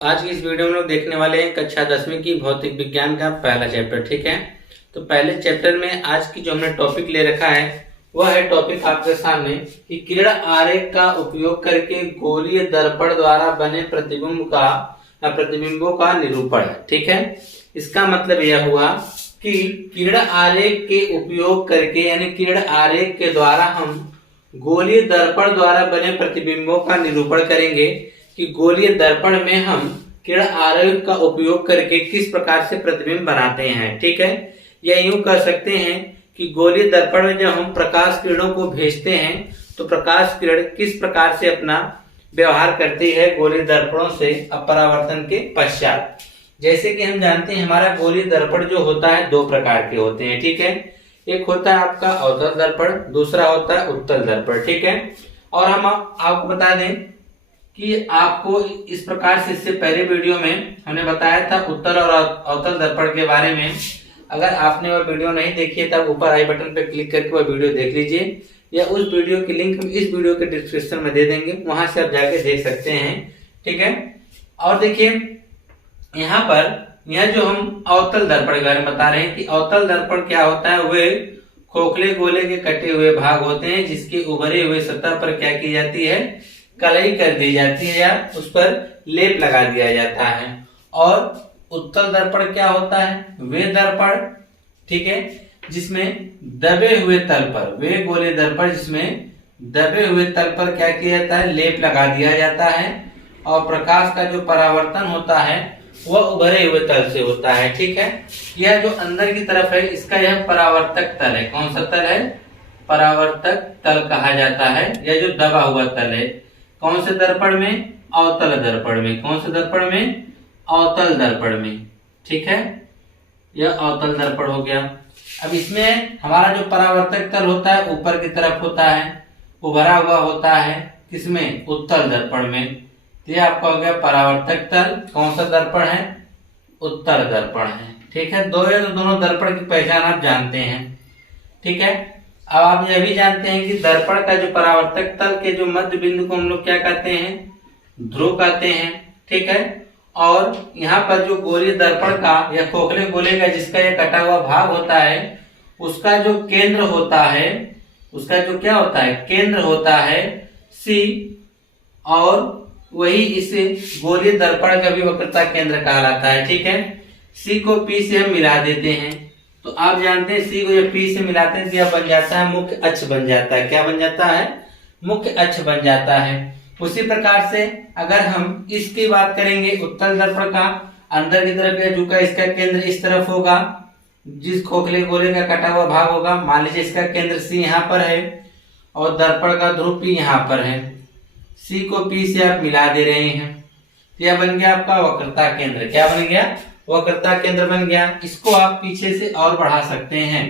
आज की इस वीडियो में लोग देखने वाले हैं कक्षा 10वीं की भौतिक विज्ञान का पहला चैप्टर। ठीक है, तो पहले चैप्टर में आज की जो हमने टॉपिक ले रखा है वह है टॉपिक आपके सामने कि किरण आरेख का उपयोग करके गोलीय दर्पण द्वारा बने प्रतिबिंबों का निरूपण। ठीक है, इसका मतलब यह हुआ कि किरण आरेख के उपयोग करके यानी किरण आरेख के द्वारा हम गोलीय दर्पण द्वारा बने प्रतिबिंबों का निरूपण करेंगे कि गोलीय दर्पण में हम किरण आरेख का उपयोग करके किस प्रकार से प्रतिबिंब बनाते हैं। ठीक है, या यूं कह सकते हैं कि गोलीय दर्पण में जब हम प्रकाश किरणों को भेजते हैं तो प्रकाश किरण किस प्रकार से अपना व्यवहार करती है गोलीय दर्पणों से अपरावर्तन के पश्चात। जैसे कि हम जानते हैं हमारा गोलीय दर्पण जो होता है दो प्रकार के होते हैं। ठीक है, एक होता है आपका अवतल दर्पण, दूसरा होता है उत्तल दर्पण। ठीक है, और हम आपको बता दें कि आपको इस प्रकार से इससे पहले वीडियो में हमने बताया था उत्तल और अवतल दर्पण के बारे में। अगर आपने वह वीडियो नहीं देखी है तब ऊपर आई बटन पर क्लिक करके वह वीडियो देख लीजिए, या उस वीडियो की लिंक हम इस वीडियो के डिस्क्रिप्शन में दे देंगे, वहां से आप जाके देख सकते हैं। ठीक है, और देखिए यहाँ पर यह जो हम अवतल दर्पण के बारे में बता रहे हैं कि अवतल दर्पण क्या होता है, वे खोखले गोले के कटे हुए भाग होते हैं जिसकी उभरे हुए सतह पर क्या की जाती है, कलई कर दी जाती है या उस पर लेप लगा दिया जाता है। और उत्तल दर्पण क्या होता है, वे दर्पण, ठीक है, जिसमें दबे हुए तल पर, वे गोले दर्पण जिसमें दबे हुए तल पर क्या किया जाता है, लेप लगा दिया जाता है और प्रकाश का जो परावर्तन होता है वह उभरे हुए तल से होता है। ठीक है, यह जो अंदर की तरफ है इसका यह परावर्तक तल है। कौन सा तल है, परावर्तक तल कहा जाता है। यह जो दबा हुआ तल है कौन से दर्पण में, अवतल दर्पण में। कौन से दर्पण में, अवतल दर्पण में। ठीक है, यह अवतल दर्पण हो गया। अब इसमें हमारा जो परावर्तक तल होता है ऊपर की तरफ होता है, उभरा हुआ होता है, किसमें, उत्तल दर्पण में। ये आपका हो गया परावर्तक तल। कौन सा दर्पण है, उत्तल दर्पण है। ठीक है, दोनों दर्पण की पहचान आप जानते हैं। ठीक है, अब आप यह भी जानते हैं कि दर्पण का जो परावर्तक तल के जो मध्य बिंदु को हम लोग क्या कहते हैं, ध्रुव कहते हैं। ठीक है, और यहाँ पर जो गोलीय दर्पण का या खोखले गोले का जिसका यह कटा हुआ भाग होता है उसका जो केंद्र होता है, उसका जो क्या होता है, केंद्र होता है सी, और वही इसे गोलीय दर्पण का भी वक्रता केंद्र कहलाता है। ठीक है, सी को पी से हम मिला देते हैं तो आप जानते हैं सी को जब पी से मिलाते हैं तो यह बन जाता है मुख्य अक्ष बन जाता है। क्या बन जाता है, मुख्य अक्ष बन जाता है। उसी प्रकार से अगर हम इसकी बात करेंगे उत्तल दर्पण का, अंदर की तरफ यह झुका, इसका केंद्र इस तरफ होगा, जिस खोखले गोले का कटा हुआ भाग होगा, मान लीजिए इसका केंद्र सी यहाँ पर है और दर्पण का ध्रुव पी यहाँ पर है। सी को पी से आप मिला दे रहे हैं, यह बन गया आपका वक्रता केंद्र। क्या बन गया, वक्रता केंद्र बन गया। इसको आप पीछे से और बढ़ा सकते हैं।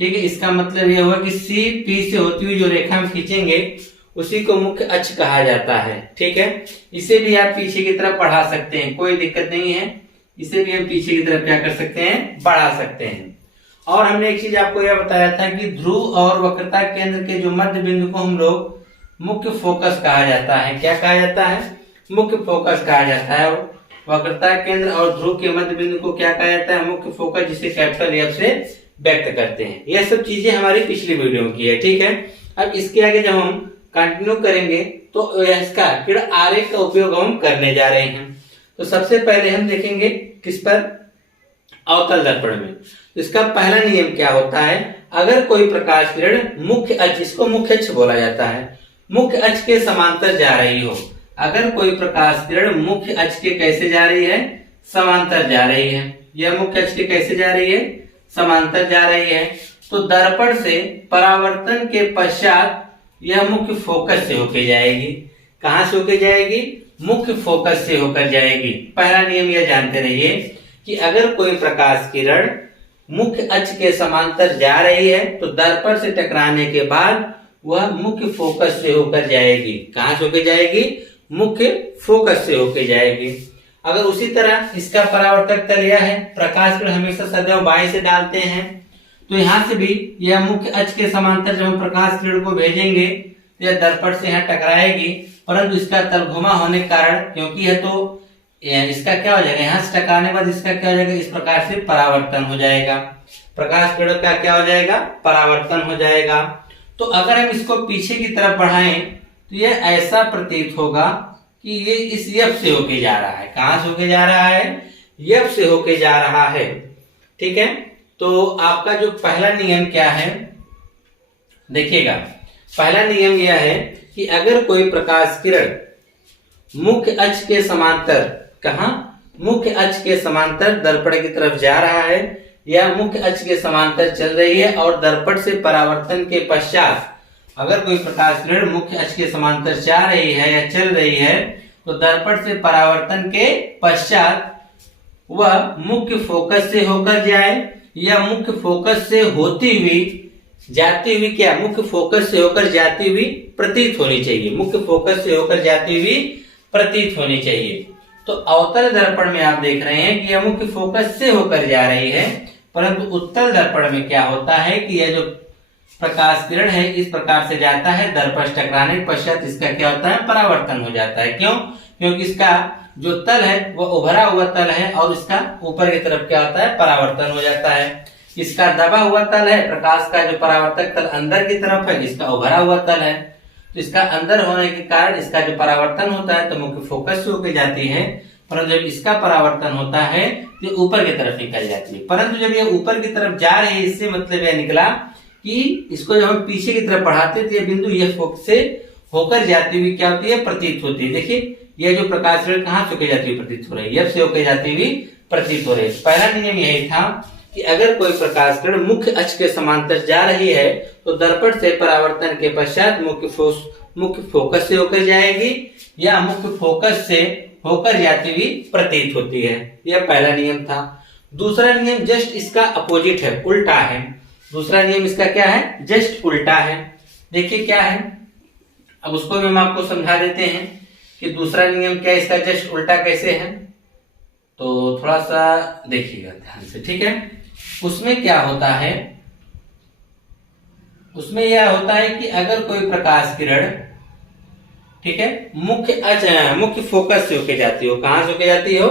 ठीक है, इसका मतलब यह हुआ कि सी पी से होती हुई जो रेखा हम खींचेंगे उसी को मुख्य अक्ष कहा जाता है। ठीक है, इसे भी आप पीछे की तरफ बढ़ा सकते हैं, कोई दिक्कत नहीं है। इसे भी हम पीछे की तरफ क्या कर सकते हैं, बढ़ा सकते हैं। और हमने एक चीज आपको यह बताया था कि ध्रुव और वक्रता केंद्र के जो मध्य बिंदु को हम लोग मुख्य फोकस कहा जाता है। क्या कहा जाता है, मुख्य फोकस कहा जाता है। वक्रता केंद्र और ध्रुव के मध्य बिंदु को क्या कहा जाता है, मुख्य फोकस, जिसे कैपिटल एफ से व्यक्त करते हैं। यह सब चीजें हमारी पिछली वीडियो की है। ठीक है, अब इसके आगे जब हम कंटिन्यू करेंगे तो इसका किरण आरेख का उपयोग हम करने जा रहे हैं। तो सबसे पहले हम देखेंगे किस पर, अवतल दर्पण में। इसका पहला नियम क्या होता है, अगर कोई प्रकाश किरण मुख्य अक्ष, इसको मुख्य अक्ष बोला जाता है, मुख्य अक्ष के समांतर जा रही हो। अगर कोई प्रकाश किरण मुख्य अक्ष के कैसे जा रही है, समांतर जा रही है, यह मुख्य अक्ष के कैसे जा रही है, समांतर जा रही है, तो दर्पण से परावर्तन के पश्चात यह मुख्य फोकस से होकर जाएगी। कहां से होकर जाएगी, मुख्य फोकस से होकर जाएगी। पहला नियम यह जानते रहिए कि अगर कोई प्रकाश किरण मुख्य अक्ष के समांतर जा रही है तो दर्पण से टकराने के बाद वह मुख्य फोकस से होकर जाएगी। कहां से होकर जाएगी, मुख्य फोकस से होकर जाएगी। अगर उसी तरह इसका परावर्तक तल यह है, प्रकाश किरण हमेशा सदैव बाएं से डालते हैं, तो यहाँ से भी यह मुख्य अक्ष के समांतर जब हम प्रकाश किरण को भेजेंगे तो यह दर्पण से यहाँ टकराएगी, परंतु इसका तल घुमा होने के कारण, क्योंकि यह तो इसका क्या हो जाएगा, यहाँ से टकराने के बाद इसका क्या हो जाएगा, इस प्रकार से परावर्तन हो जाएगा। प्रकाश किरण का क्या हो जाएगा, परावर्तन हो जाएगा। तो अगर हम इसको पीछे की तरफ बढ़ाएं तो ये ऐसा प्रतीत होगा कि ये इस यफ से होके जा रहा है। कहां से होके जा रहा है, यफ से होके जा रहा है। ठीक है, तो आपका जो पहला नियम क्या है, देखिएगा पहला नियम यह है कि अगर कोई प्रकाश किरण मुख्य अक्ष के समांतर, कहा मुख्य अक्ष के समांतर दर्पण की तरफ जा रहा है या मुख्य अक्ष के समांतर चल रही है और दर्पण से परावर्तन के पश्चात अगर कोई प्रकाश किरण मुख्य अक्ष के समांतर जा रही है या चल रही है तो दर्पण से परावर्तन के पश्चात वह मुख्य फोकस से होकर जाए या मुख्य फोकस से होती हुई जाती हुई, क्या मुख्य फोकस से होकर जाती हुई प्रतीत होनी चाहिए, मुख्य फोकस से होकर जाती हुई प्रतीत होनी चाहिए। तो अवतल दर्पण में आप देख रहे हैं कि यह मुख्य फोकस से होकर जा रही है, परंतु उत्तल दर्पण में क्या होता है कि यह जो प्रकाश किरण है इस प्रकार से जाता है, दर्पण से टकराने के पश्चात इसका क्या होता है, परावर्तन हो जाता है। क्यों, क्योंकि इसका जो तल है वह उभरा हुआ तल है और इसका ऊपर की तरफ क्या होता है, परावर्तन हो जाता है। इसका दबा हुआ तल है, प्रकाश का जो परावर्तक तल अंदर की तरफ है, इसका उभरा हुआ तल है, तो इसका अंदर होने के कारण इसका जो परावर्तन होता है तो मुख्य फोकस से होकर जाती है, परंतु जब इसका परावर्तन होता है तो ऊपर की तरफ निकल जाती है। परंतु जब ये ऊपर की तरफ जा रही है, इससे मतलब यह निकला कि इसको जब हम पीछे की तरफ बढ़ाते तो ये बिंदु यह फोकस से होकर जाती हुई क्या होती है, प्रतीत होती है। देखिए यह जो प्रकाश किरण कहाँ से होकर जाती हुई प्रतीत हो रही है, यह से होकर जाती हुई प्रतीत हो रही है। पहला नियम यही था कि अगर कोई प्रकाश किरण मुख्य अक्ष के समांतर जा रही है तो दर्पण से परावर्तन के पश्चात मुख्य फोकस से होकर जाएगी या मुख्य फोकस से होकर जाती हुई प्रतीत होती है। यह पहला नियम था। दूसरा नियम जस्ट इसका अपोजिट है, उल्टा है। दूसरा नियम इसका क्या है, जस्ट उल्टा है। देखिए क्या है, अब उसको भी हम आपको समझा देते हैं कि दूसरा नियम क्या है, इसका जस्ट उल्टा कैसे है। तो थोड़ा सा देखिएगा ध्यान से, ठीक है। उसमें क्या होता है, उसमें यह होता है कि अगर कोई प्रकाश किरण, ठीक है, मुख्य फोकस से होके जाती हो, कहां से होके जाती हो,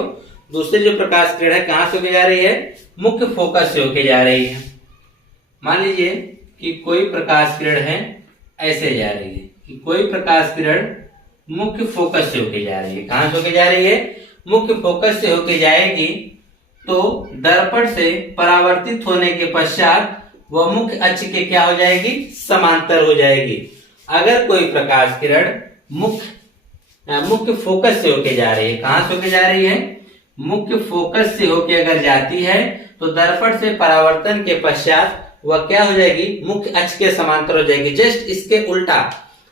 दूसरी जो प्रकाश किरण है कहां से होके जा रही है, मुख्य फोकस से होके जा रही है। मान लीजिए कि कोई प्रकाश किरण है ऐसे जा रही है, कि कोई प्रकाश किरण मुख्य फोकस से होके जा रही है, कहां से होके जा रही है, मुख्य फोकस से होके जाएगी तो दर्पण से परावर्तित होने के पश्चात वह मुख्य अक्ष के क्या हो जाएगी, समांतर हो जाएगी। अगर कोई प्रकाश किरण मुख्य फोकस से होके जा रही है, कहां से होके जा रही है, मुख्य फोकस से होके अगर जाती है तो दर्पण से परावर्तन के पश्चात वह क्या हो जाएगी, मुख्य अक्ष के समांतर हो जाएगी। जस्ट इसके उल्टा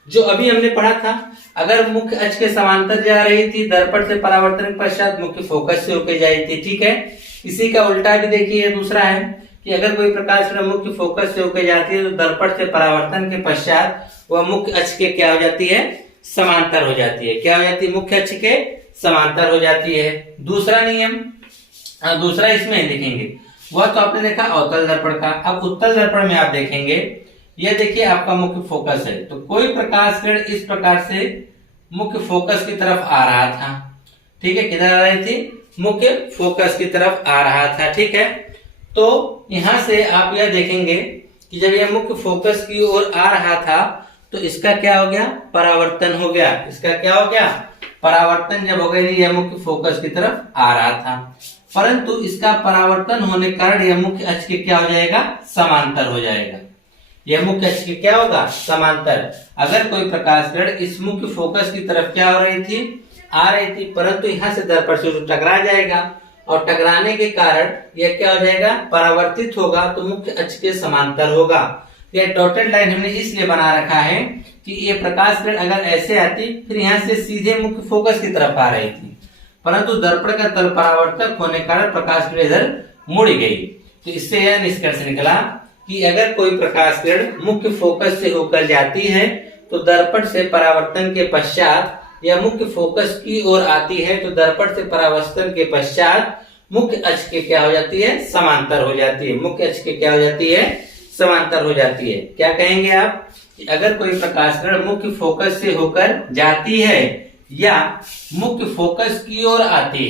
जो अभी हमने पढ़ा था, अगर मुख्य अक्ष के समांतर जा रही थी, दर्पण से परावर्तन के पश्चात मुख्य फोकस से होकर जाई थी, ठीक है। इसी का उल्टा भी देखिए, दूसरा है कि अगर कोई प्रकाश किरण मुख्य फोकस से होकर जाती है तो दर्पण से परावर्तन के पश्चात वह मुख्य अक्ष के क्या हो जाती है, समांतर हो जाती है। क्या हो जाती है, मुख्य अक्ष के समांतर हो जाती है। दूसरा नियम, दूसरा इसमें देखेंगे, वह तो आपने देखा अवतल दर्पण का। अब उत्तल दर्पण में आप देखेंगे, यह देखिए आपका मुख्य फोकस है, तो कोई प्रकाश किरण इस प्रकार से मुख्य फोकस की तरफ आ रहा था, ठीक है। किधर आ रही थी, मुख्य फोकस की तरफ आ रहा था, ठीक है। तो यहां से आप यह देखेंगे कि जब यह मुख्य फोकस की ओर आ रहा था तो इसका क्या हो गया, परावर्तन हो गया। इसका क्या हो गया, परावर्तन जब हो गया, यह मुख्य फोकस की तरफ आ रहा था, परंतु इसका परावर्तन होने के कारण यह मुख्य अक्ष के क्या हो जाएगा, समांतर हो जाएगा। यह मुख्य अक्ष के क्या होगा, समांतर। अगर कोई प्रकाश किरण इस मुख्य फोकस की तरफ क्या हो रही थी, आ रही थी, परंतु यहां से दर्पण से टकरा जाएगा और टकराने के कारण यह क्या हो जाएगा, परावर्तित होगा, तो मुख्य अक्ष के समांतर होगा। यह डॉटेड लाइन हमने इसलिए बना रखा है कि ये प्रकाश किरण अगर ऐसे आती फिर यहाँ से सीधे मुख्य फोकस की तरफ आ रही थी, परंतु दर्पण का तल परावर्तक होने के कारण प्रकाश किरण इधर मुड़ गई। तो इससे यह निष्कर्ष निकला कि अगर कोई प्रकाश किरण मुख्य फोकस से होकर जाती है तो दर्पण से परावर्तन के पश्चात यह मुख्य फोकस की ओर आती है, तो दर्पण से परावर्तन के पश्चात मुख्य अक्ष के क्या हो जाती है, समांतर हो जाती है। मुख्य अक्ष के क्या हो जाती है, समांतर हो जाती है। क्या कहेंगे आप कि अगर कोई प्रकाश किरण मुख्य फोकस से होकर जाती है या मुख्य फोकस की ओर आती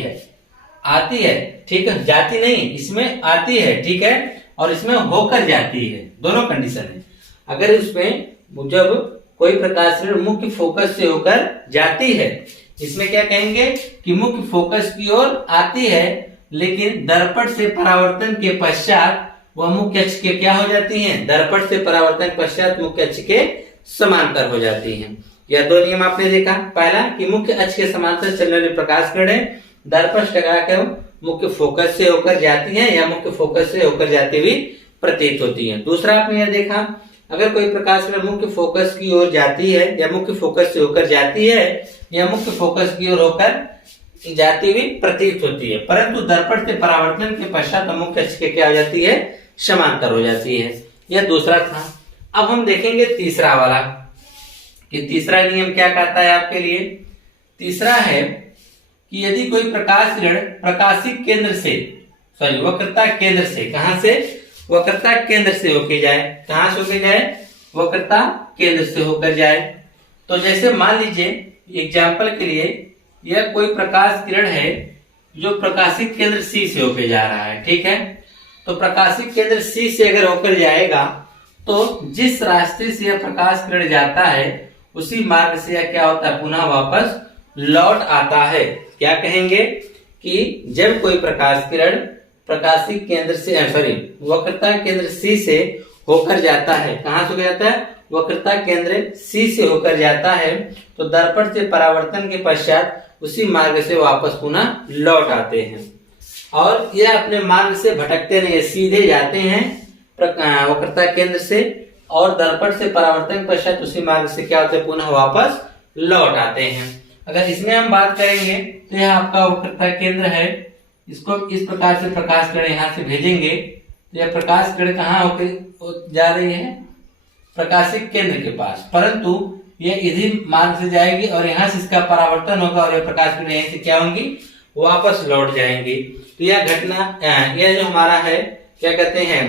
है, ठीक है, जाती नहीं, इसमें आती है, ठीक है, और इसमें होकर जाती है, दोनों कंडीशन है। अगर इसमें जब कोई प्रकाश किरण मुख्य फोकस से होकर जाती है, इसमें क्या कहेंगे कि मुख्य फोकस की ओर आती है, लेकिन दर्पण से परावर्तन के पश्चात वह मुख्य अक्ष के क्या हो जाती हैं, दर्पण से परावर्तन के पश्चात मुख्य अक्ष के समांतर हो जाती हैं। यह दो नियम आपने देखा, पहला कि मुख्य अक्ष के समांतर चलने वाली प्रकाश किरणें दर्पण से टकरा कर मुख्य फोकस से होकर जाती हैं या मुख्य फोकस से होकर जाती हुई प्रतीत होती हैं। दूसरा आपने यह देखा, अगर कोई प्रकाश किरण मुख्य फोकस की ओर जाती है या मुख्य फोकस से होकर जाती है या मुख्य फोकस की ओर होकर जाती हुई प्रतीत होती है, परंतु दर्पण से परावर्तन के पश्चात मुख्य अक्ष के क्या हो जाती है, समांतर हो जाती है। यह दूसरा था। अब हम देखेंगे तीसरा वाला कि तीसरा नियम क्या कहता है आपके लिए। तीसरा है कि यदि कोई प्रकाश किरण प्रकाशिक केंद्र से वक्रता केंद्र से, कहां से, वक्रता केंद्र से होके जाए, कहां से होके जाए, वक्रता केंद्र से होकर जाए। तो जैसे मान लीजिए एग्जाम्पल के लिए यह कोई प्रकाश किरण है जो प्रकाशिक केंद्र सी से होकर जा रहा है, ठीक है। तो प्रकाशिक केंद्र सी से अगर होकर जाएगा तो जिस रास्ते से यह प्रकाश किरण जाता है उसी मार्ग से यह क्या होता है, पुनः वापस लौट आता है। क्या कहेंगे कि जब कोई प्रकाश किरण प्रकाशिक केंद्र से वक्रता केंद्र सी से होकर जाता है, कहां से जाता है, वक्रता केंद्र सी से होकर जाता है, तो दर्पण से परावर्तन के पश्चात उसी मार्ग से वापस पुनः लौट आते हैं और यह अपने मार्ग से भटकते नहीं, सीधे जाते हैं वक्रता केंद्र से और दर्पण से परावर्तन के पश्चात उसी मार्ग से क्या होते हैं, पुनः वापस लौट आते हैं। अगर इसमें हम बात करेंगे तो यह आपका वक्रता केंद्र है, इसको इस प्रकार से प्रकाश किरण यहाँ से भेजेंगे तो यह प्रकाश किरण कहाँ होकर जा रही है, प्रकाशिक केंद्र के पास, परंतु यह इसी मार्ग से जाएगी और यहाँ से इसका परावर्तन होगा और यह प्रकाश किरण यहीं से क्या होंगी, वापस लौट जाएंगी। तो यह घटना, यह जो हमारा है क्या कहते हैं,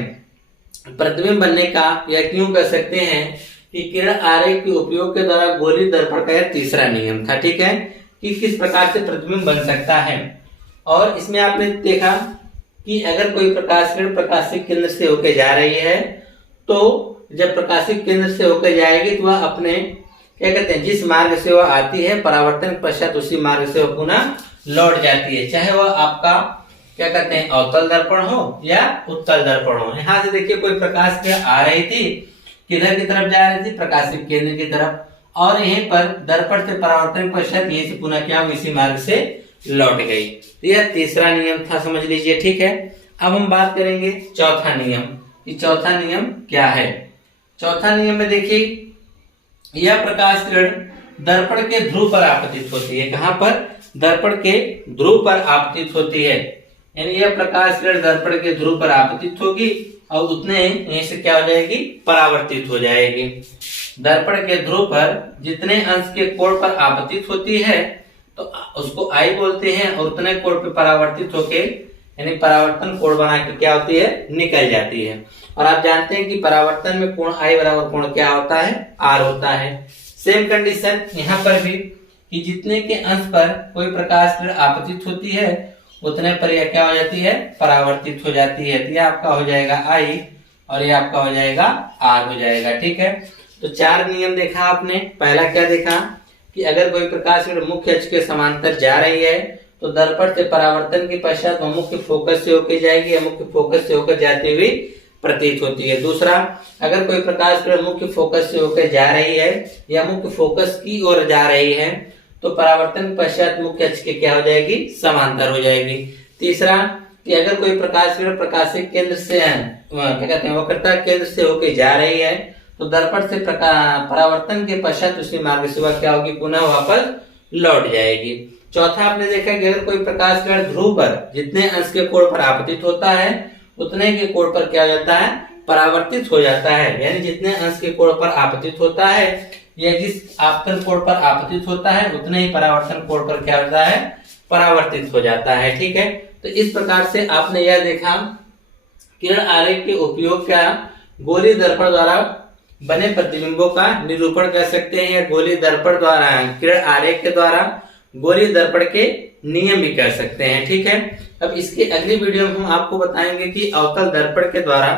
प्रतिबिंब बनने का, या क्यों कह सकते हैं कि किरण आरेख के उपयोग के द्वारा गोलीय दर्पण का यह तीसरा नियम था, ठीक है, कि किस प्रकार से प्रतिबिंब बन सकता है। और इसमें आपने देखा कि अगर कोई प्रकाश किरण प्रकाशिक केंद्र से होकर जा रही है तो जब प्रकाशिक केंद्र से होकर जाएगी तो वह अपने क्या कहते हैं, जिस मार्ग से वह आती है परावर्तन पश्चात उसी मार्ग से वह पुनः लौट जाती है, चाहे वह आपका क्या कहते हैं अवतल दर्पण हो या उत्तल दर्पण हो। यहाँ से देखिए कोई प्रकाश किरण आ रही थी, किधर की तरफ जा रही थी, प्रकाशिक केंद्र की तरफ, और यहीं पर दर्पण से परावर्तन पश्चात यहीं से पुनः क्या इसी मार्ग से लौट गई। तो यह तीसरा नियम था, समझ लीजिए, ठीक है। अब हम बात करेंगे चौथा नियम, कि चौथा नियम क्या है। चौथा नियम में देखिए यह प्रकाश किरण दर्पण के ध्रुव पर आपतित होती है, कहां पर, दर्पण के ध्रुव पर आपतित होती है, यानी यह प्रकाश किरण दर्पण के ध्रुव पर आपतित होगी और उतने यहीं से क्या हो जाएगी, परावर्तित हो जाएगी। दर्पण के ध्रुव पर जितने अंश के कोण पर आपतित होती है तो उसको आई बोलते हैं और उतने कोण पे परावर्तित होके यानी परावर्तन कोण बना के क्या होती है, निकल जाती है। और आप जानते हैं कि परावर्तन में कोण आई बराबर कोण क्या होता है, आर होता है। सेम कंडीशन यहाँ पर भी कि जितने के अंश पर कोई प्रकाश किरण आपतित होती है उतने पर यह क्या हो जाती है, परावर्तित हो जाती है। तो यह आपका हो जाएगा आई और यह आपका हो जाएगा आर हो जाएगा, ठीक है। तो चार नियम देखा आपने। पहला क्या देखा कि अगर कोई प्रकाश किरण मुख्य अक्ष के समांतर जा रही है तो दर्पण से परावर्तन के पश्चात वह मुख्य फोकस से होकर जाएगी या मुख्य फोकस से होकर जाती हुई प्रतीत होती है। दूसरा, अगर कोई प्रकाश किरण मुख्य फोकस से होकर जा रही है या मुख्य फोकस की ओर जा रही है तो परावर्तन पश्चात मुख्य अक्ष के क्या हो जाएगी, समांतर हो जाएगी। तीसरा कि अगर कोई प्रकाश किरण प्रकाशिक केंद्र से क्या कहते हैं वक्रता केंद्र से होकर जा रही है तो दर्पण से परावर्तन के पश्चात उसी मार्ग से वह क्या होगी, पुनः वापस लौट जाएगी। चौथा आपने देखा कि अगर कोई प्रकाश किरण ध्रुव पर जितने अंश के कोण पर आपतित होता है उतने के कोण पर क्या हो जाता है, परावर्तित हो जाता है। यानी जितने अंश के कोण पर आपतित होता है या जिस आपतन कोण पर आपतित होता है उतने ही परावर्तन कोण पर क्या होता है, परावर्तित हो जाता है, ठीक है। तो इस प्रकार से आपने यह देखा किरण आरेख के उपयोग का गोलीय दर्पण द्वारा बने प्रतिबिंबों का निरूपण कर सकते हैं, या गोलीय दर्पण द्वारा, किरण आरेख के द्वारा गोलीय दर्पण के नियम भी कर सकते हैं। ठीक है, अब इसके अगली वीडियो में हम आपको बताएंगे कि अवतल दर्पण के द्वारा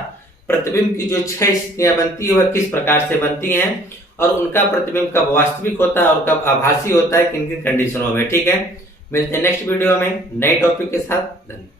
प्रतिबिंब की जो 6 स्थितियां बनती है वह किस प्रकार से बनती हैं, और उनका प्रतिबिंब कब वास्तविक होता है और कब आभासी होता है, किन किन कंडीशनों में। ठीक है, मिलते हैं नेक्स्ट वीडियो में नए टॉपिक के साथ। धन्यवाद।